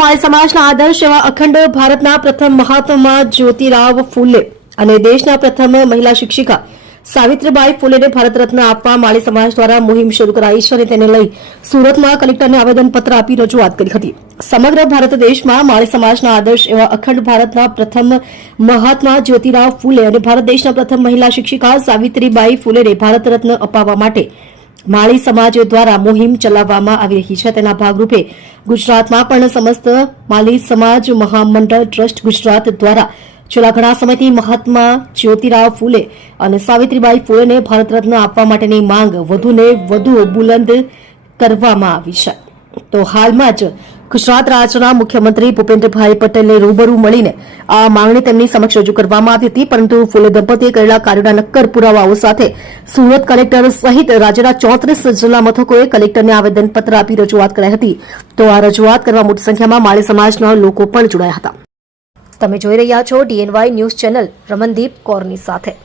માળી સમાજના આદર્શ એવા અખંડ ભારતના પ્રથમ મહાત્મા જ્યોતિરાવ ફૂલે અને દેશના પ્રથમ મહિલા શિક્ષિકા સાવિત્રીબાઈ ફૂલેને ભારત રત્ન આપવા માળી સમાજ દ્વારા મુહિમ શરૂ કરાઈ છે અને તેને લઈ સુરતમાં કલેક્ટરને આવેદનપત્ર આપી રજૂઆત કરી હતી। સમગ્ર ભારત દેશમાં માળી સમાજના આદર્શ એવા અખંડ ભારતના પ્રથમ મહાત્મા જ્યોતિરાવ ફૂલે અને ભારત દેશના પ્રથમ મહિલા શિક્ષિકા સાવિત્રીબાઈ ફૂલેને ભારત રત્ન અપાવવા માટે માળી સમાજ દ્વારા મુહિમ ચલાવવામાં આવી રહી છે। તેના ભાગરૂપે ગુજરાતમાં પણ સમસ્ત માળી સમાજ મહામંડળ ટ્રસ્ટ ગુજરાત દ્વારા છેલ્લા ઘણા સમયથી મહાત્મા જ્યોતિરાવ ફૂલે અને સાવિત્રીબાઈ ફૂલેને ભારત રત્ન આપવા માટેની માંગ વધુને વધુ બુલંદ કરવામાં આવી છે। તો હાલમાં જ ગુજરાત રાજ્યના મુખ્યમંત્રી ભૂપેન્દ્રભાઈ પટેલને રૂબરૂ મળીને આ માંગણી તેમની સમક્ષ રજૂ કરવામાં આવી હતી, પરંતુ ફૂલે દંપતીએ કરેલા કાર્યોના નક્કર પુરાવાઓ સાથે સુરત કલેક્ટર સહિત રાજ્યના 34 જિલ્લા મથકોએ કલેક્ટરને આવેદનપત્ર આપી રજૂઆત કરાઈ હતી। તો આ રજૂઆત કરવા મોટી સંખ્યામાં માળી સમાજના લોકો પણ જોડાયા હતા। તમે જોઈ રહ્યા છો DNY ન્યૂઝ ચેનલ રમનદીપ કૌરની સાથે।